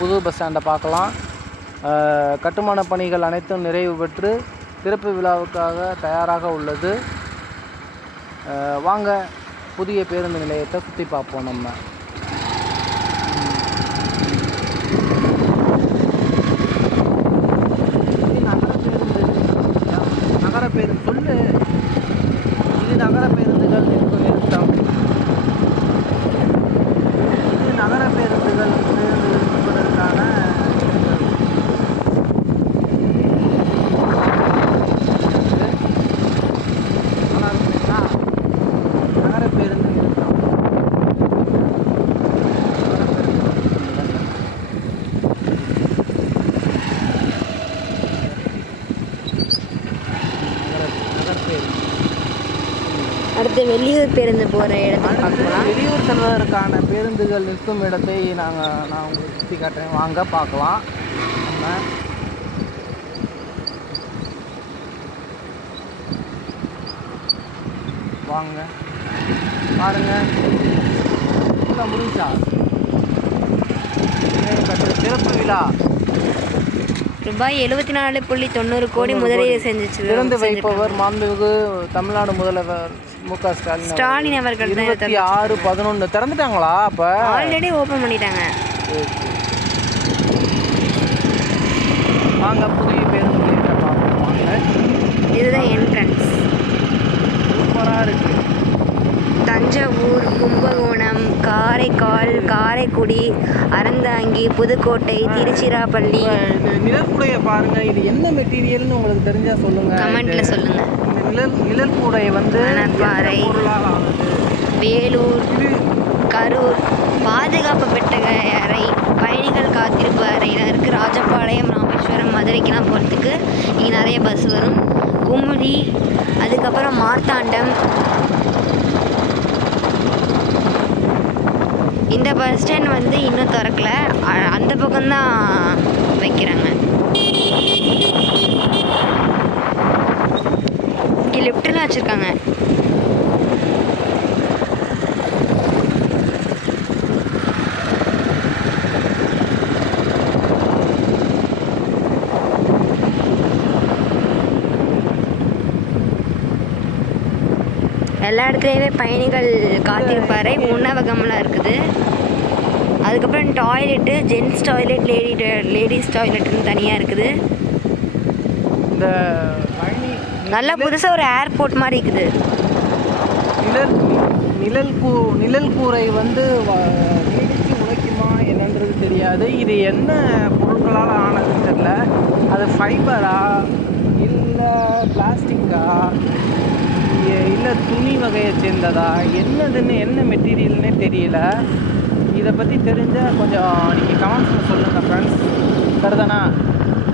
புது பஸ் ஸ்டாண்டை பார்க்கலாம். கட்டுமான பணிகள் அனைத்தும் நிறைவு பெற்று திறப்பு விழாவுக்காக தயாராக உள்ளது. வாங்க புதிய பேருந்து நிலையத்தை சுற்றி பார்ப்போம். நம்ம நகர பேருந்து சொல்லு, இது நகர பேருந்துகள் நிறுத்தம். இது நகர பேருந்துகள் நிறுத்துவதற்கான நகர பேருந்து நிறுத்தம். அடுத்து வெளியூர் பேருந்து போகிற இடத்தை பார்க்கலாம். வெளியூர் செல்வதற்கான பேருந்துகள் நிற்கும் இடத்தை நான் உங்களுக்கு சுற்றி காட்டுறேன். வாங்க பார்க்கலாம். நம்ம வாங்க பாருங்க, முடிஞ்சா சிறப்பு விழா ரூபாய் 74.90 கோடி முதலீடு செஞ்சிச்சு. திறந்து வைப்பவர் மாண்புமிகு தமிழ்நாடு முதல்வர் மு.க. ஸ்டாலின் அவர்கள். 26/11 திறந்துட்டாங்களா? அப்போ ஆல்ரெடி ஓப்பன் பண்ணிட்டாங்க. வாங்க புதிய பேருந்து பார்ப்போம். இதுதான் என்ட்ரன்ஸ். சூப்பராக இருக்கு. தஞ்சாவூர், கும்பகோணம், காரைக்கால், காரைக்குடி, அறந்தாங்கி, புதுக்கோட்டை, திருச்சிராப்பள்ளி. நிழற்கூடைய பாருங்க, இது என்ன மெட்டீரியல்னு உங்களுக்கு தெரிஞ்சா சொல்லுங்க, கமெண்ட்ல சொல்லுங்க. நிழற்கூடை வந்து மணப்பாறை, வேலூர், கரூர், பாதுகாப்பு பெட்டக அறை, பயணிகள் காத்திருப்பு அறையில் இருக்குது. ராஜபாளையம், ராமேஸ்வரம், மதுரைக்கெல்லாம் போகிறதுக்கு இங்கே நிறைய பஸ் வரும். குமுடி, அதுக்கப்புறம் மார்த்தாண்டம். இந்த பஸ் ஸ்டாண்ட் வந்து இன்னும் திறக்கல, அந்த பக்கம்தான் வைக்கிறாங்க. இங்கே லிஃப்ட்லாம் வச்சுருக்காங்க. எல்லா இடத்துலையுமே பயணிகள் காத்திருப்பாறை, உணவகம்லாம் இருக்குது. அதுக்கப்புறம் டாய்லெட்டு, ஜென்ஸ் டாய்லெட், லேடிஸ் டாய்லெட்டுன்னு தனியாக இருக்குது. இந்த நல்லா புதுசாக ஒரு ஏர்போர்ட் மாதிரி இருக்குது. நிழல் கூரை வந்து நீடிச்சு உழைக்குமா என்னன்றது தெரியாது. இது என்ன பொருட்களால் ஆனதுன்னு தெரியல. அது ஃபைபரா இல்லை பிளாஸ்டிக்கா இல்லை துணி வகையை சேர்ந்ததா என்னதுன்னு, என்ன மெட்டீரியல்னே தெரியல. இதை பற்றி தெரிஞ்சால் கொஞ்சம் நீங்கள் கமெண்ட்ஸில் சொல்லுங்கள் ஃப்ரெண்ட்ஸ். சரிதானா?